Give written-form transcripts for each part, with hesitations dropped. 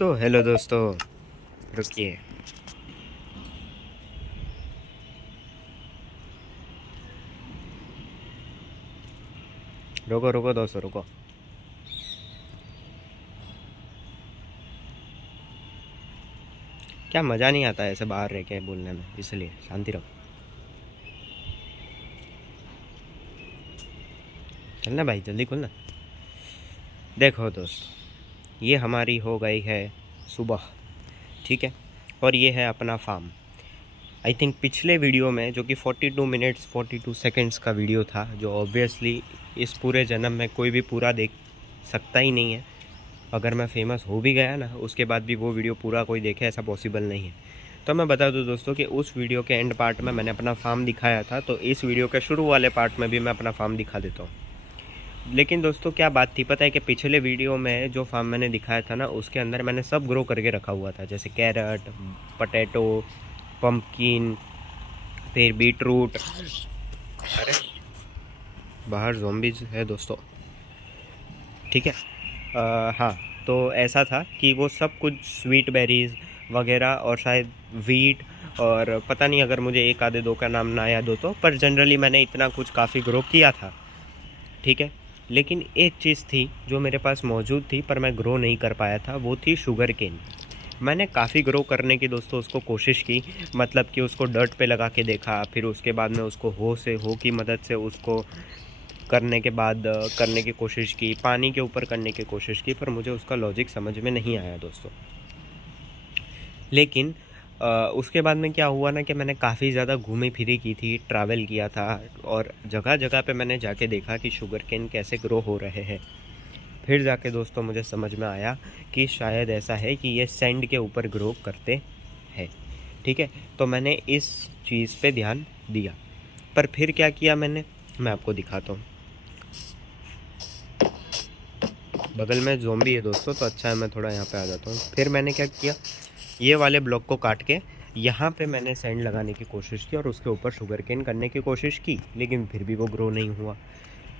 तो हेलो दोस्तों, रुकिए। रुको रुको दोस्तों, रुको। क्या मज़ा नहीं आता ऐसे बाहर रह के बोलने में, इसलिए शांति रखो। चलना भाई, जल्दी खुलना। देखो दोस्त, ये हमारी हो गई है सुबह, ठीक है। और ये है अपना फार्म। आई थिंक पिछले वीडियो में, जो कि 42 मिनट्स 42 सेकंड्स का वीडियो था, जो ऑब्वियसली इस पूरे जन्म में कोई भी पूरा देख सकता ही नहीं है। अगर मैं फेमस हो भी गया ना, उसके बाद भी वो वीडियो पूरा कोई देखे, ऐसा पॉसिबल नहीं है। तो मैं बता दूं दोस्तों कि उस वीडियो के एंड पार्ट में मैंने अपना फार्म दिखाया था, तो इस वीडियो के शुरू वाले पार्ट में भी मैं अपना फार्म दिखा देता हूँ। लेकिन दोस्तों क्या बात थी पता है, कि पिछले वीडियो में जो फार्म मैंने दिखाया था ना, उसके अंदर मैंने सब ग्रो करके रखा हुआ था, जैसे कैरेट, पटेटो, पम्पकिन, फिर बीटरूट। अरे बाहर ज़ॉम्बीज़ है दोस्तों, ठीक है। हाँ, तो ऐसा था कि वो सब कुछ स्वीट बेरीज़ वगैरह और शायद वीट, और पता नहीं, अगर मुझे एक आधे दो का नाम ना याद हो तो, पर जनरली मैंने इतना कुछ काफ़ी ग्रो किया था, ठीक है। लेकिन एक चीज़ थी जो मेरे पास मौजूद थी पर मैं ग्रो नहीं कर पाया था, वो थी शुगर केन। मैंने काफ़ी ग्रो करने की दोस्तों उसको कोशिश की, मतलब कि उसको डर्ट पे लगा के देखा, फिर उसके बाद में उसको हो की मदद से उसको करने के बाद करने की कोशिश की, पानी के ऊपर करने की कोशिश की, पर मुझे उसका लॉजिक समझ में नहीं आया दोस्तों। लेकिन उसके बाद में क्या हुआ ना, कि मैंने काफ़ी ज़्यादा घूमी फिरी की थी, ट्रैवल किया था, और जगह जगह पे मैंने जाके देखा कि शुगर केन कैसे ग्रो हो रहे हैं। फिर जाके दोस्तों मुझे समझ में आया कि शायद ऐसा है कि ये सैंड के ऊपर ग्रो करते हैं, ठीक है। तो मैंने इस चीज़ पे ध्यान दिया, पर फिर क्या किया मैंने, मैं आपको दिखाता हूँ। बगल में ज़ॉम्बी है दोस्तों, तो अच्छा है मैं थोड़ा यहाँ पे आ जाता हूँ। फिर मैंने क्या किया, ये वाले ब्लॉक को काट के यहाँ पे मैंने सैंड लगाने की कोशिश की और उसके ऊपर शुगर केन करने की कोशिश की, लेकिन फिर भी वो ग्रो नहीं हुआ।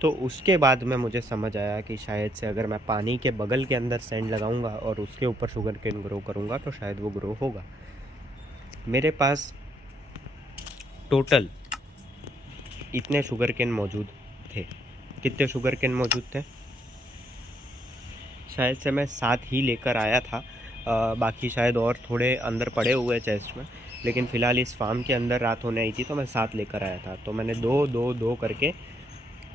तो उसके बाद में मुझे समझ आया कि शायद से अगर मैं पानी के बगल के अंदर सैंड लगाऊंगा और उसके ऊपर शुगर केन ग्रो करूँगा तो शायद वो ग्रो होगा। मेरे पास टोटल इतने शुगर केन मौजूद थे। कितने शुगर केन मौजूद थे, शायद से मैं 7 ही लेकर आया था। बाकी शायद और थोड़े अंदर पड़े हुए चेस्ट में, लेकिन फ़िलहाल इस फार्म के अंदर रात होने आई थी तो मैं 7 लेकर आया था। तो मैंने दो दो दो करके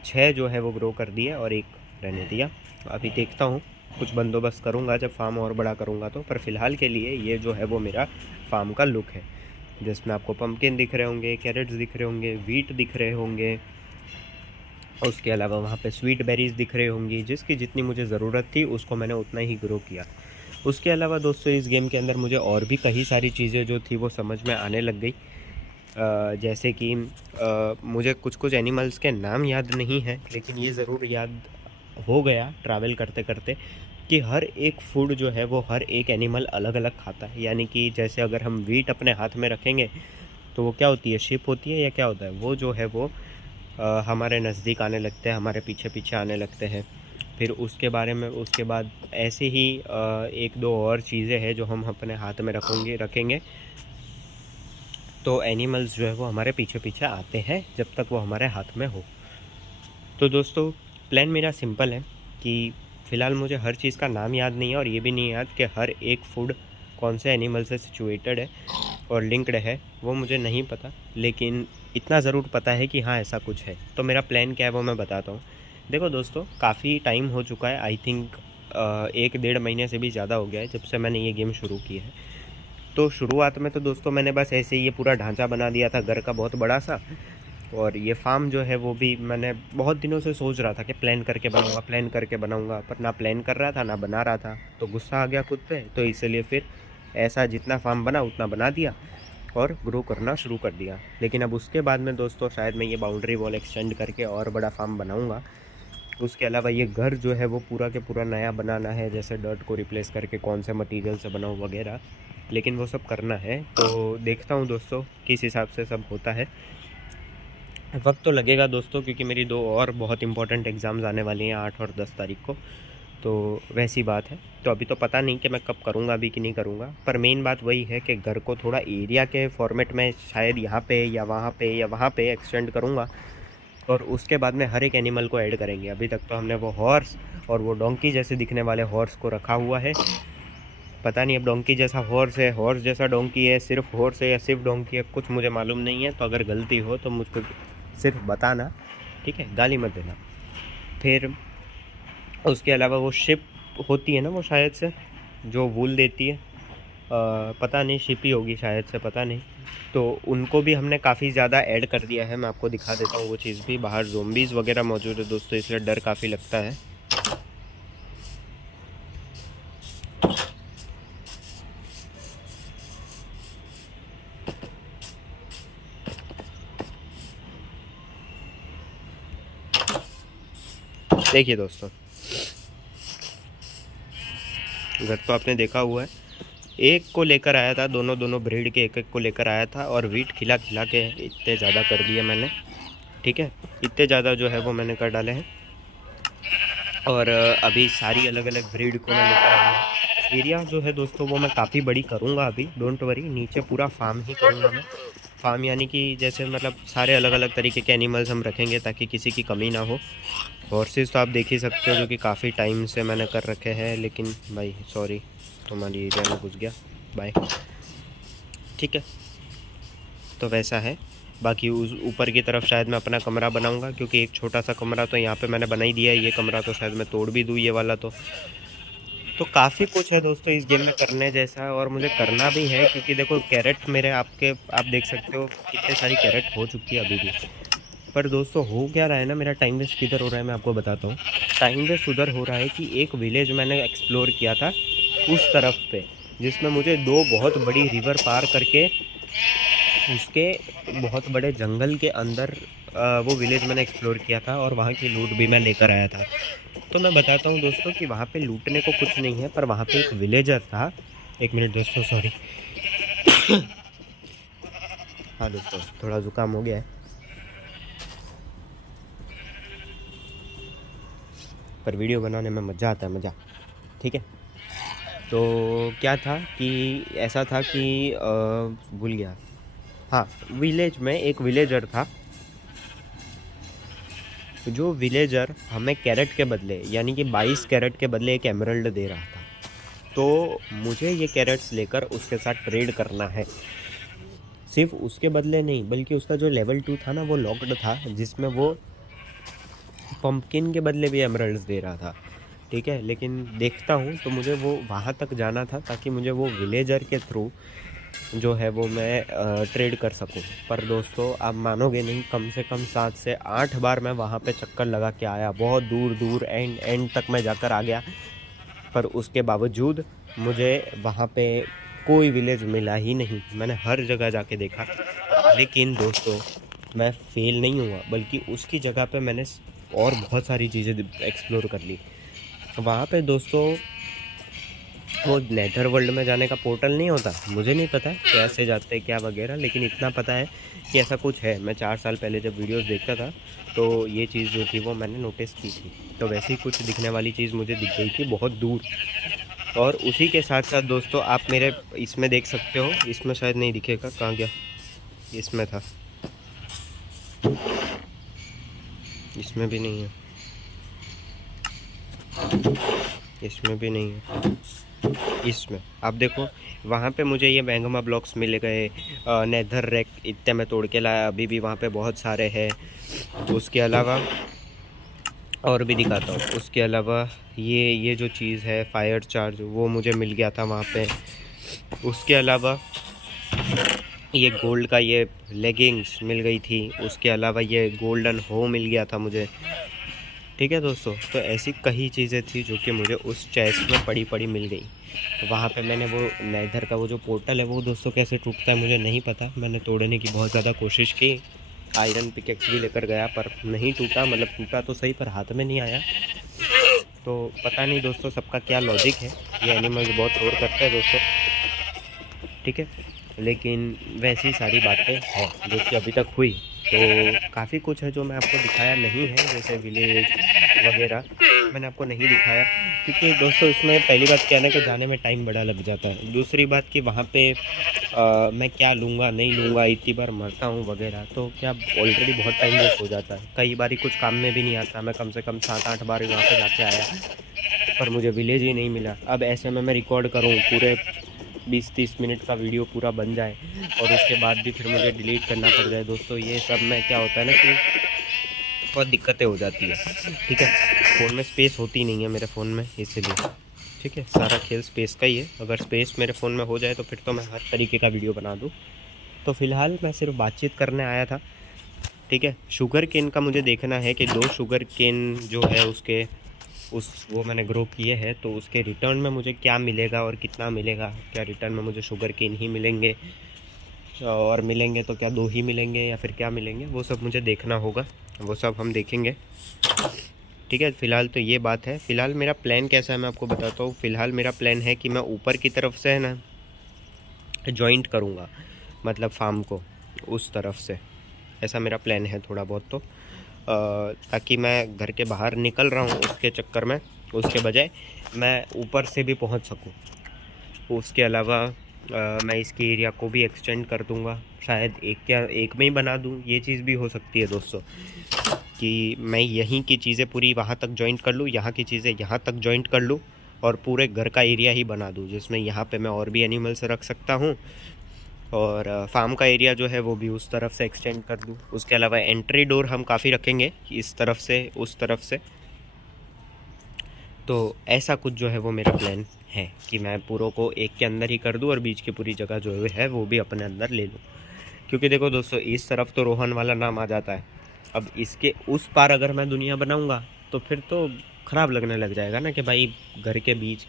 6 जो है वो ग्रो कर दिए और एक रहने दिया। अभी देखता हूँ, कुछ बंदोबस्त करूँगा जब फार्म और बड़ा करूँगा तो, पर फ़िलहाल के लिए ये जो है वो मेरा फार्म का लुक है, जिसमें आपको पम्पकिन दिख रहे होंगे, कैरेट्स दिख रहे होंगे, वीट दिख रहे होंगे, उसके अलावा वहाँ पे स्वीट बेरीज़ दिख रही होंगी। जिसकी जितनी मुझे ज़रूरत थी उसको मैंने उतना ही ग्रो किया। उसके अलावा दोस्तों इस गेम के अंदर मुझे और भी कई सारी चीज़ें जो थी वो समझ में आने लग गई। जैसे कि मुझे कुछ कुछ एनिमल्स के नाम याद नहीं है, लेकिन ये ज़रूर याद हो गया ट्रैवल करते करते कि हर एक फूड जो है वो हर एक एनिमल अलग अलग खाता है। यानी कि जैसे अगर हम वीट अपने हाथ में रखेंगे तो वो क्या होती है, शिप होती है या क्या होता है, वो जो है वो हमारे नज़दीक आने लगते हैं, हमारे पीछे पीछे आने लगते हैं। फिर उसके बारे में उसके बाद ऐसे ही एक दो और चीज़ें हैं जो हम अपने हाथ में रखेंगे तो एनिमल्स जो है वो हमारे पीछे पीछे आते हैं जब तक वो हमारे हाथ में हो। तो दोस्तों प्लान मेरा सिंपल है कि फ़िलहाल मुझे हर चीज़ का नाम याद नहीं है, और ये भी नहीं याद कि हर एक फूड कौन से एनिमल से सिचुएटेड है और लिंक्ड है, वो मुझे नहीं पता। लेकिन इतना ज़रूर पता है कि हाँ ऐसा कुछ है। तो मेरा प्लान क्या है वो मैं बताता हूँ। देखो दोस्तों, काफ़ी टाइम हो चुका है, आई थिंक 1-1.5 महीने से भी ज़्यादा हो गया है जब से मैंने ये गेम शुरू की है। तो शुरुआत में तो दोस्तों मैंने बस ऐसे ही ये पूरा ढांचा बना दिया था घर का बहुत बड़ा सा, और ये फार्म जो है वो भी मैंने बहुत दिनों से सोच रहा था कि प्लान करके बनाऊंगा, पर ना प्लान कर रहा था ना बना रहा था। तो गुस्सा आ गया खुद पे, तो इसलिए फिर ऐसा जितना फार्म बना उतना बना दिया और ग्रो करना शुरू कर दिया। लेकिन अब उसके बाद में दोस्तों शायद मैं ये बाउंड्री वॉल एक्सटेंड करके और बड़ा फार्म बनाऊँगा। उसके अलावा ये घर जो है वो पूरा के पूरा नया बनाना है, जैसे डर्ट को रिप्लेस करके कौन से मटेरियल से बनाऊँ वगैरह, लेकिन वो सब करना है। तो देखता हूँ दोस्तों किस हिसाब से सब होता है। वक्त तो लगेगा दोस्तों, क्योंकि मेरी 2 और बहुत इंपॉर्टेंट एग्ज़ाम्स आने वाली हैं 8 और 10 तारीख को। तो वैसी बात है। तो अभी तो पता नहीं कि मैं कब करूँगा अभी कि नहीं करूँगा, पर मेन बात वही है कि घर को थोड़ा एरिया के फॉर्मेट में शायद यहाँ पे या वहाँ पे एक्सटेंड करूँगा, और उसके बाद में हर एक एनिमल को ऐड करेंगे। अभी तक तो हमने वो हॉर्स और वो डोंकी जैसे दिखने वाले हॉर्स को रखा हुआ है। पता नहीं अब डोंकी जैसा हॉर्स है, हॉर्स जैसा डोंकी है, सिर्फ हॉर्स है या सिर्फ डोंकी है, कुछ मुझे मालूम नहीं है। तो अगर गलती हो तो मुझको सिर्फ बताना, ठीक है, गाली मत देना। फिर उसके अलावा वो शिप होती है ना, वो शायद से जो वूल देती है, पता नहीं शिप ही होगी शायद से, पता नहीं। तो उनको भी हमने काफ़ी ज़्यादा ऐड कर दिया है। मैं आपको दिखा देता हूँ वो चीज़ भी। बाहर ज़ोंबीज़ वगैरह मौजूद है दोस्तों, इसलिए डर काफ़ी लगता है। देखिए दोस्तों, घर तो आपने देखा हुआ है। एक को लेकर आया था, दोनों ब्रीड के एक एक को लेकर आया था, और वीट खिला खिला के इतने ज़्यादा कर दिए मैंने, ठीक है, इतने ज़्यादा जो है वो मैंने कर डाले हैं। और अभी सारी अलग अलग ब्रीड को मैं लेकर आया हूँ। एरिया जो है दोस्तों वो मैं काफ़ी बड़ी करूँगा अभी, डोंट वरी। नीचे पूरा फार्म ही करूँगा मैं। फार्म यानी कि जैसे मतलब सारे अलग अलग तरीके के एनिमल्स हम रखेंगे ताकि किसी की कमी ना हो। हॉर्सेस तो आप देख ही सकते हो, जो कि काफ़ी टाइम से मैंने कर रखे हैं। लेकिन भाई सॉरी, तुम्हारी एरिया में घुस गया, बाय, ठीक है। तो वैसा है। बाकी उस ऊपर की तरफ शायद मैं अपना कमरा बनाऊंगा, क्योंकि एक छोटा सा कमरा तो यहाँ पे मैंने बना ही दिया है। ये कमरा तो शायद मैं तोड़ भी दूँ, ये वाला तो काफ़ी कुछ है दोस्तों इस गेम में करने जैसा, और मुझे करना भी है। क्योंकि देखो कैरेट मेरे आप देख सकते हो कितने सारी कैरेट हो चुकी है अभी भी। पर दोस्तों हो क्या रहा है ना, मेरा टाइम वेस्ट किधर हो रहा है मैं आपको बताता हूँ। टाइम वेस्ट उधर हो रहा है कि एक विलेज मैंने एक्सप्लोर किया था उस तरफ पे, जिसमें मुझे 2 बहुत बड़ी रिवर पार करके उसके बहुत बड़े जंगल के अंदर वो विलेज मैंने एक्सप्लोर किया था, और वहाँ की लूट भी मैं लेकर आया था। तो मैं बताता हूँ दोस्तों कि वहाँ पे लूटने को कुछ नहीं है, पर वहाँ पे एक विलेजर था। एक मिनट दोस्तों, सॉरी। हाँ दोस्तों, थोड़ा ज़ुकाम हो गया है, पर वीडियो बनाने में मज़ा आता है, मज़ा, ठीक है। तो क्या था कि ऐसा था कि भूल गया। हाँ, विलेज में एक विलेजर था, जो विलेजर हमें कैरेट के बदले यानी कि 22 कैरेट के बदले एक एमरल्ड दे रहा था। तो मुझे ये कैरेट्स लेकर उसके साथ ट्रेड करना है। सिर्फ उसके बदले नहीं, बल्कि उसका जो लेवल 2 था ना, वो लॉक्ड था, जिसमें वो पंपकिन के बदले भी एमरल्ड्स दे रहा था, ठीक है। लेकिन देखता हूँ तो मुझे वो वहाँ तक जाना था ताकि मुझे वो विलेजर के थ्रू जो है वो मैं ट्रेड कर सकूं। पर दोस्तों आप मानोगे नहीं, कम से कम 7 से 8 बार मैं वहाँ पे चक्कर लगा के आया, बहुत दूर दूर एंड तक मैं जाकर आ गया। पर उसके बावजूद मुझे वहाँ पे कोई विलेज मिला ही नहीं। मैंने हर जगह जाके देखा, लेकिन दोस्तों मैं फेल नहीं हुआ, बल्कि उसकी जगह पे मैंने और बहुत सारी चीज़ें एक्सप्लोर कर ली। वहाँ पे दोस्तों वो नेदर वर्ल्ड में जाने का पोर्टल नहीं होता, मुझे नहीं पता है कैसे जाते क्या वगैरह, लेकिन इतना पता है कि ऐसा कुछ है। मैं 4 साल पहले जब वीडियोस देखता था तो ये चीज़ जो थी वो मैंने नोटिस की थी। तो वैसे ही कुछ दिखने वाली चीज़ मुझे दिख गई थी बहुत दूर। और उसी के साथ साथ दोस्तों आप मेरे इसमें देख सकते हो, इसमें शायद नहीं दिखेगा, कहाँ गया, इसमें था, इसमें भी नहीं है, इसमें भी नहीं है, इसमें आप देखो। वहाँ पे मुझे ये मैग्मा ब्लॉक्स मिल गए, नेदर रैक इतने मैं तोड़ के लाया, अभी भी वहाँ पे बहुत सारे हैं। उसके अलावा और भी दिखाता हूँ। उसके अलावा ये जो चीज़ है फायर चार्ज, वो मुझे मिल गया था वहाँ पे। उसके अलावा ये गोल्ड का ये लेगिंग्स मिल गई थी। उसके अलावा ये गोल्डन हो मिल गया था मुझे, ठीक है दोस्तों। तो ऐसी कई चीज़ें थी जो कि मुझे उस चेस्ट में पड़ी मिल गई। वहाँ पे मैंने वो नेदर का वो जो पोर्टल है वो दोस्तों कैसे टूटता है मुझे नहीं पता, मैंने तोड़ने की बहुत ज़्यादा कोशिश की, आयरन पिकेक्स भी लेकर गया पर नहीं टूटा, मतलब टूटा तो सही पर हाथ में नहीं आया। तो पता नहीं दोस्तों सबका क्या लॉजिक है, ये एनिमल्स बहुत शोर करते हैं दोस्तों, ठीक है। लेकिन वैसी सारी बातें हैं जो कि अभी तक हुई। तो काफ़ी कुछ है जो मैं आपको दिखाया नहीं है, जैसे विलेज वगैरह, मैंने आपको नहीं दिखाया, क्योंकि दोस्तों इसमें पहली बात क्या है ना कि जाने में टाइम बड़ा लग जाता है। दूसरी बात कि वहाँ पे मैं क्या लूँगा नहीं लूँगा, इतनी बार मरता हूँ वगैरह, तो क्या ऑलरेडी बहुत टाइम वेस्ट हो जाता है। कई बार कुछ काम में भी नहीं आता। मैं कम से कम 7-8 बार वहाँ पे जाके आया, पर मुझे विलेज ही नहीं मिला। अब ऐसे में मैं रिकॉर्ड करूँ, पूरे 20-30 मिनट का वीडियो पूरा बन जाए और उसके बाद भी फिर मुझे डिलीट करना पड़ जाए दोस्तों, ये सब में क्या होता है ना कि बहुत दिक्कतें हो जाती है। ठीक है, फ़ोन में स्पेस होती नहीं है मेरे फ़ोन में, इसीलिए। ठीक है, सारा खेल स्पेस का ही है। अगर स्पेस मेरे फ़ोन में हो जाए तो फिर तो मैं हर तरीके का वीडियो बना दूँ। तो फ़िलहाल मैं सिर्फ बातचीत करने आया था। ठीक है, शुगर केन का मुझे देखना है कि 2 शुगर केन जो है उसके वो मैंने ग्रो किए हैं, तो उसके रिटर्न में मुझे क्या मिलेगा और कितना मिलेगा। क्या रिटर्न में मुझे शुगर केन ही मिलेंगे, और मिलेंगे तो क्या 2 ही मिलेंगे या फिर क्या मिलेंगे, वो सब मुझे देखना होगा। वो सब हम देखेंगे। ठीक है, फ़िलहाल तो ये बात है। फ़िलहाल मेरा प्लान कैसा है मैं आपको बताता हूँ। फ़िलहाल मेरा प्लान है कि मैं ऊपर की तरफ से है ना जॉइंट करूँगा, मतलब फार्म को उस तरफ से। ऐसा मेरा प्लान है थोड़ा बहुत। तो ताकि मैं घर के बाहर निकल रहा हूँ उसके चक्कर में, उसके बजाय मैं ऊपर से भी पहुँच सकूँ। उसके अलावा मैं इसकी एरिया को भी एक्सटेंड कर दूँगा, शायद एक में ही बना दूँ। ये चीज़ भी हो सकती है दोस्तों, कि मैं यहीं की चीज़ें पूरी वहाँ तक जॉइंट कर लूँ, यहाँ की चीज़ें यहाँ तक जॉइंट कर लूँ और पूरे घर का एरिया ही बना दूँ, जिसमें यहाँ पे मैं और भी एनिमल्स रख सकता हूँ, और फार्म का एरिया जो है वो भी उस तरफ से एक्सटेंड कर दूँ। उसके अलावा एंट्री डोर हम काफ़ी रखेंगे, इस तरफ से उस तरफ से। तो ऐसा कुछ जो है वो मेरा प्लान है कि मैं पूरों को एक के अंदर ही कर दूँ और बीच की पूरी जगह जो है वो भी अपने अंदर ले लूँ। क्योंकि देखो दोस्तों, इस तरफ तो रोहन वाला नाम आ जाता है। अब इसके उस पार अगर मैं दुनिया बनाऊंगा तो फिर तो ख़राब लगने लग जाएगा ना कि भाई घर के बीच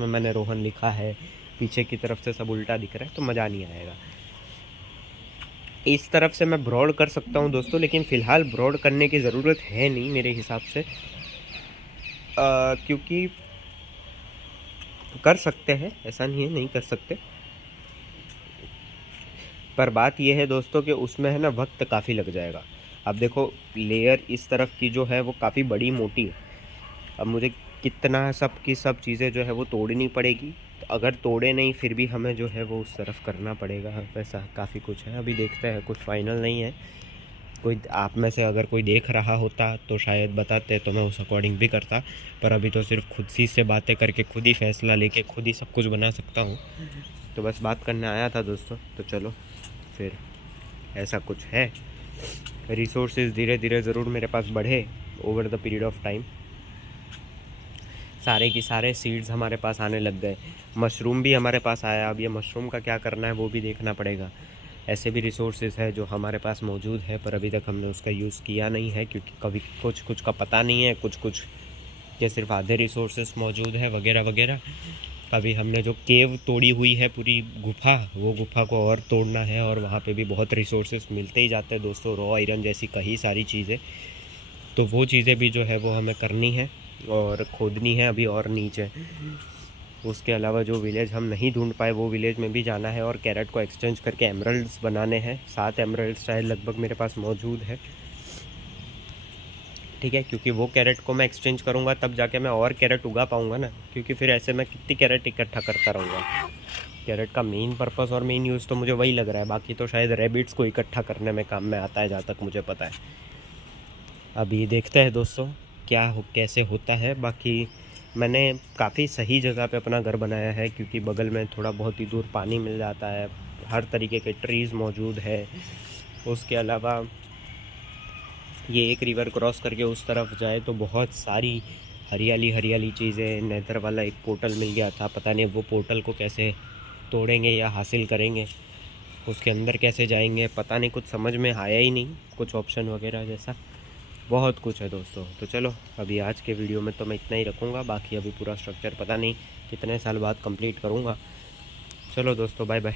में मैंने रोहन लिखा है, पीछे की तरफ से सब उल्टा दिख रहा है, तो मज़ा नहीं आएगा। इस तरफ से मैं ब्रॉड कर सकता हूँ दोस्तों, लेकिन फ़िलहाल ब्रॉड करने की ज़रूरत है नहीं मेरे हिसाब से, क्योंकि कर सकते हैं, ऐसा नहीं है नहीं कर सकते। पर बात यह है दोस्तों कि उसमें है ना वक्त काफ़ी लग जाएगा। अब देखो, लेयर इस तरफ की जो है वो काफ़ी बड़ी मोटी है। अब मुझे कितना सब की सब चीज़ें जो है वो तोड़नी पड़ेगी। तो अगर तोड़े नहीं फिर भी हमें जो है वो उस तरफ करना पड़ेगा। वैसा काफ़ी कुछ है, अभी देखते हैं, कुछ फाइनल नहीं है। कोई आप में से अगर कोई देख रहा होता तो शायद बताते, तो मैं उस अकॉर्डिंग भी करता। पर अभी तो सिर्फ खुद ही से बातें करके खुद ही फैसला लेके खुद ही सब कुछ बना सकता हूँ। तो बस बात करने आया था दोस्तों। तो चलो फिर, ऐसा कुछ है। रिसोर्सेज धीरे धीरे ज़रूर मेरे पास बढ़े over the period of time. सारे की सारे सीड्स हमारे पास आने लग गए। मशरूम भी हमारे पास आया। अब ये मशरूम का क्या करना है वो भी देखना पड़ेगा। ऐसे भी रिसोर्सेज है जो हमारे पास मौजूद है, पर अभी तक हमने उसका यूज़ किया नहीं है, क्योंकि कभी कुछ का पता नहीं है, कुछ के सिर्फ आधे रिसोर्सेज मौजूद है वगैरह वगैरह। अभी हमने जो केव तोड़ी हुई है पूरी गुफा, वो गुफा को और तोड़ना है, और वहाँ पे भी बहुत रिसोर्सेज मिलते ही जाते हैं दोस्तों, रॉ आयरन जैसी कई सारी चीज़ें। तो वो चीज़ें भी जो है वो हमें करनी है और खोदनी है अभी और नीचे। उसके अलावा जो विलेज हम नहीं ढूंढ पाए वो विलेज में भी जाना है, और कैरेट को एक्सचेंज करके एमरल्ड्स बनाने हैं। 7 एमरल्ड्स शायद लगभग मेरे पास मौजूद है। ठीक है, क्योंकि वो कैरेट को मैं एक्सचेंज करूँगा तब जाके मैं और कैरेट उगा पाऊँगा ना, क्योंकि फिर ऐसे मैं कितनी कैरेट इकट्ठा करता रहूँगा। कैरेट का मेन पर्पस और मेन यूज़ तो मुझे वही लग रहा है, बाकी तो शायद रैबिट्स को इकट्ठा करने में काम में आता है, जहाँ तक मुझे पता है। अभी देखते हैं दोस्तों कैसे होता है। बाकी मैंने काफ़ी सही जगह पे अपना घर बनाया है, क्योंकि बगल में थोड़ा बहुत ही दूर पानी मिल जाता है, हर तरीके के ट्रीज़ मौजूद है। उसके अलावा ये एक रिवर क्रॉस करके उस तरफ जाए तो बहुत सारी हरियाली हरियाली चीज़ें। नेदर वाला एक पोर्टल मिल गया था, पता नहीं वो पोर्टल को कैसे तोड़ेंगे या हासिल करेंगे, उसके अंदर कैसे जाएंगे, पता नहीं, कुछ समझ में आया ही नहीं, कुछ ऑप्शन वगैरह जैसा बहुत कुछ है दोस्तों। तो चलो अभी आज के वीडियो में तो मैं इतना ही रखूँगा, बाकी अभी पूरा स्ट्रक्चर पता नहीं कितने साल बाद कंप्लीट करूँगा। चलो दोस्तों, बाय बाय।